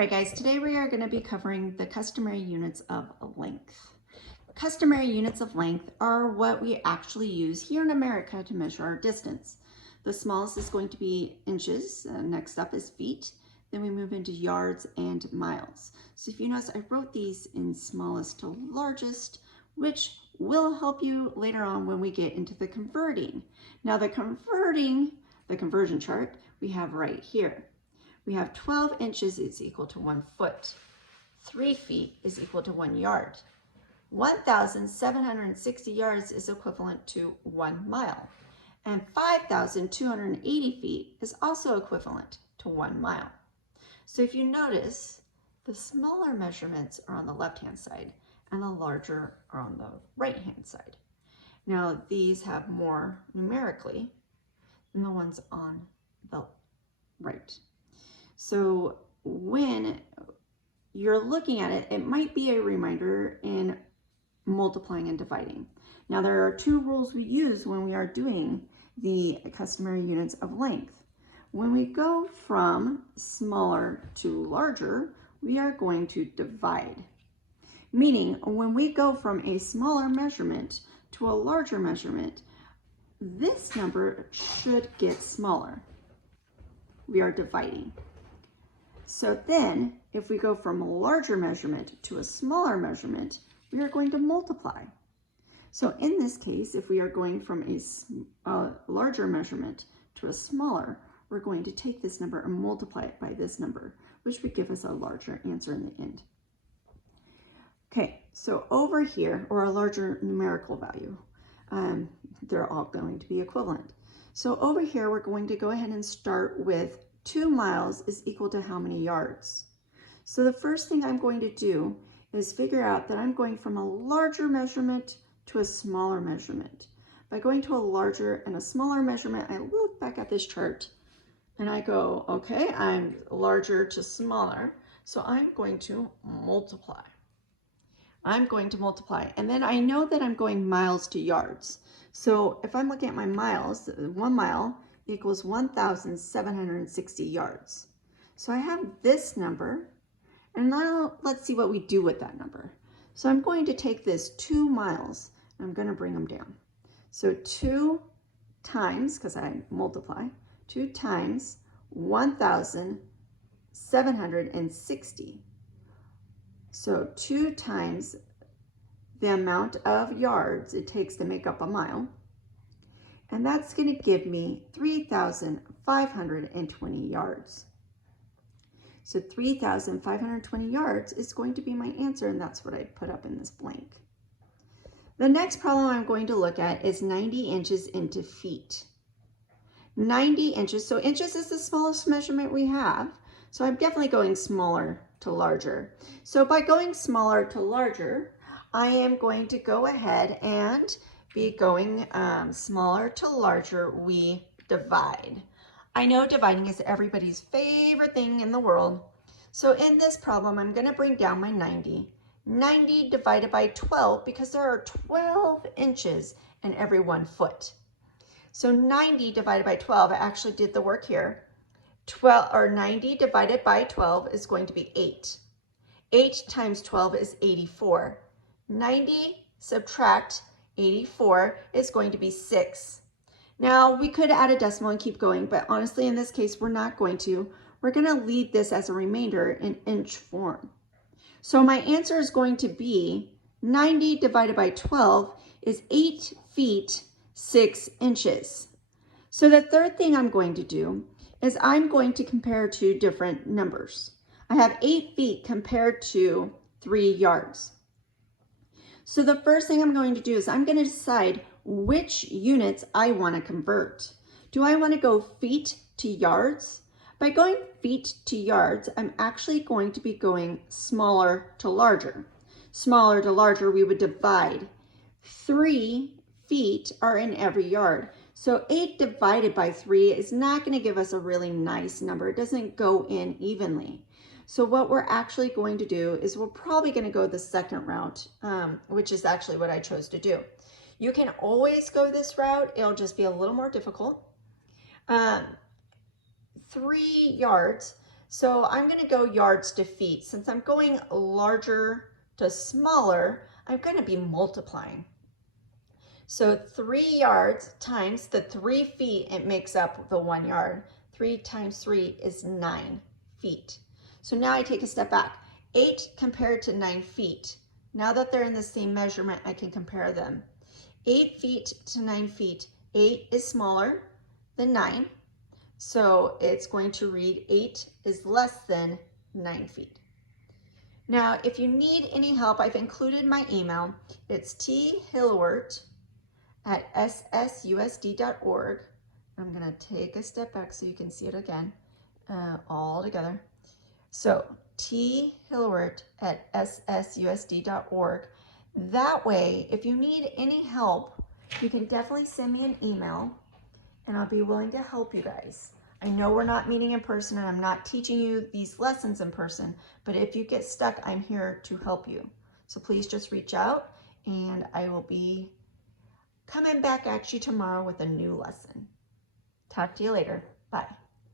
right, guys, today we are going to be covering the customary units of length. Customary units of length are what we actually use here in America to measure our distance. The smallest is going to be inches, next up is feet, then we move into yards and miles. So if you notice, I wrote these in smallest to largest, which will help you later on when we get into the converting. Now the conversion chart we have right here. We have 12 inches is equal to 1 foot. 3 feet is equal to 1 yard. 1,760 yards is equivalent to 1 mile. And 5,280 feet is also equivalent to 1 mile. So if you notice, the smaller measurements are on the left-hand side and the larger are on the right-hand side. Now these have more numerically than the ones on the right. So when you're looking at it, it might be a reminder in multiplying and dividing. Now there are two rules we use when we are doing the customary units of length. When we go from smaller to larger, we are going to divide. Meaning when we go from a smaller measurement to a larger measurement, this number should get smaller. We are dividing. So then, if we go from a larger measurement to a smaller measurement, we are going to multiply. So in this case, if we are going from a larger measurement to a smaller, we're going to take this number and multiply it by this number, which would give us a larger answer in the end. Okay, so over here, or a larger numerical value, they're all going to be equivalent. So over here, we're going to go ahead and start with 2 miles is equal to how many yards? So the first thing I'm going to do is figure out that I'm going from a larger measurement to a smaller measurement. By going to a larger and a smaller measurement, I look back at this chart and I go, okay, I'm larger to smaller, so I'm going to multiply. I'm going to multiply, and then I know that I'm going miles to yards. So if I'm looking at my miles, 1 mile equals 1,760 yards. So I have this number, and now let's see what we do with that number. So I'm going to take this 2 miles, and I'm going to bring them down. So 2 times, because I multiply, 2 times 1,760. So 2 times the amount of yards it takes to make up a mile. And that's going to give me 3,520 yards. So 3,520 yards is going to be my answer, and that's what I put up in this blank. The next problem I'm going to look at is 90 inches into feet. 90 inches, so inches is the smallest measurement we have. So I'm definitely going smaller to larger. So by going smaller to larger, I am going to go ahead and be going smaller to larger, we divide. I know dividing is everybody's favorite thing in the world. So in this problem, I'm going to bring down my 90. 90 divided by 12, because there are 12 inches in every 1 foot. So 90 divided by 12, I actually did the work here. 90 divided by 12 is going to be 8. 8 times 12 is 84. 90 subtract 84 is going to be 6. Now we could add a decimal and keep going, but honestly in this case we're not going to. We're going to leave this as a remainder in inch form. So my answer is going to be 90 divided by 12 is 8 feet 6 inches. So the third thing I'm going to do is I'm going to compare two different numbers. I have 8 feet compared to 3 yards. So the first thing I'm going to do is I'm going to decide which units I want to convert. Do I want to go feet to yards? By going feet to yards, I'm actually going to be going smaller to larger. Smaller to larger, we would divide. 3 feet are in every yard. So 8 divided by 3 is not going to give us a really nice number. It doesn't go in evenly. So what we're actually going to do is we're probably going to go the second route, which is actually what I chose to do. You can always go this route. It'll just be a little more difficult. 3 yards. So I'm going to go yards to feet. Since I'm going larger to smaller, I'm going to be multiplying. So 3 yards times the 3 feet, it makes up the 1 yard. 3 times 3 is 9 feet. So now I take a step back. 8 compared to 9 feet. Now that they're in the same measurement, I can compare them. 8 feet to 9 feet. 8 is smaller than 9. So it's going to read 8 is less than 9 feet. Now, if you need any help, I've included my email. It's thillowert@ssusd.org. I'm going to take a step back so you can see it again, all together. So thillowert@ssusd.org. That way, if you need any help, you can definitely send me an email and I'll be willing to help you guys. I know we're not meeting in person and I'm not teaching you these lessons in person, but if you get stuck, I'm here to help you. So please just reach out and I will be coming back at you tomorrow with a new lesson. Talk to you later. Bye.